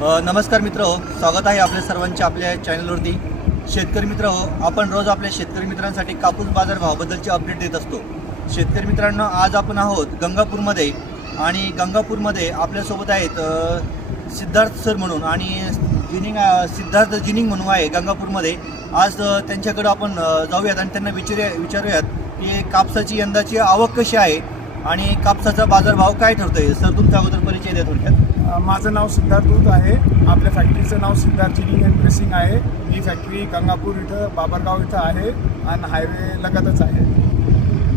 नमस्कार मित्र, स्वागत आहे आपल्या सर्वांच्या आपल्या चॅनलवरती. शेतकरी मित्र, आपण रोज आपल्या शेतकरी मित्रांसाठी कापूस बाजार भावाबद्दलचे अपडेट देत असतो. शेतकरी मित्रांनो, आज आपण आहोत गंगापूरमध्ये आणि गंगापूरमध्ये आपल्यासोबत आहेत सिद्धार्थ सर म्हणून आणि सिद्धार्थ जिनिंग म्हणून आहे गंगापूरमध्ये. आज त्यांच्याकडे आपण जाऊयात आणि त्यांना विचारूयात की कापसाची यंदाची आवक कशी आहे आणि कापसाचा बाजारभाव काय ठरतोय. सर, तुमच्या अगोदर परिचय द्या थोडक्यात. माझं नाव सिद्धार्थ दूत आहे. आपल्या फॅक्टरीचं नाव सिद्धार्थ जिनिंग अँड प्रेसिंग आहे. ही फॅक्टरी गंगापूर इथं बाबरगाव इथं आहे आणि हायवे लगतच आहे.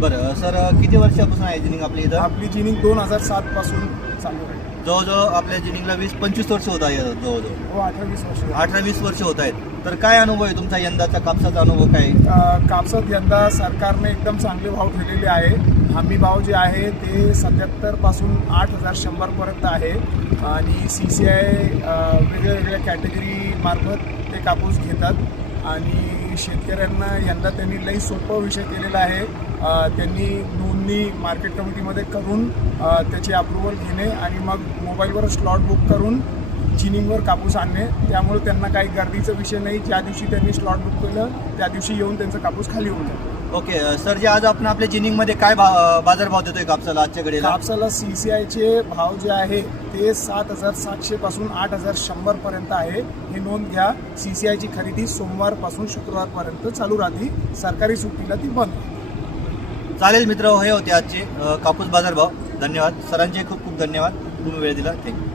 बरं सर, किती वर्षापासून आहे जिनिंग आपली इथं? आपली जिनिंग 2007 पासून चालू आहे. जवळजवळ आपल्या जिनिंगला 20-25 वर्ष होत आहे. जवळजवळ हो, 18-20 वर्ष. 18-20 वर्ष होत आहेत. तर काय अनुभव आहे तुमचा यंदाचा कापसाचा अनुभव काय? कापसात यंदा सरकारने एकदम चांगले भाव ठेवलेले आहे. हमी भाव जे आहे ते 77 पासून 8,100 पर्यंत आहे आणि CCI वेगळ्या वेगळ्या कॅटेगरी मार्फत ते कापूस घेतात आणि शेतकऱ्यांना यंदा त्यांनी लई सोपं विषय केलेला आहे. त्यांनी नोंदणी मार्केट कमिटीमध्ये करून त्याची अप्रुव्हल घेणे आणि मग मोबाईलवर स्लॉट बुक करून जिनिंगवर कापूस आणणे. त्यामुळे त्यांना काही गर्दीचा विषय नाही. ज्या दिवशी त्यांनी स्लॉट बुक केलं त्या दिवशी येऊन त्यांचा कापूस खाली होऊन जातो. ओके सर, जे आज आपण आपल्या जिनिंगमध्ये काय बाजारभाव देतोय कापसाला आजच्या घडीला? कापसाला CCIचे भाव जे आहे ते 7,700 पासून 8,100 पर्यंत आहे. हे नोंद घ्या. CCIची खरेदी सोमवारपासून शुक्रवारपर्यंत चालू राहते. सरकारी सुट्टीला ती बंद. चालेल मित्र, हे होते आजचे कापूस बाजारभाव. धन्यवाद सरांचे, खूप खूप धन्यवाद. तुम्ही वेळ दिला. थँक्यू.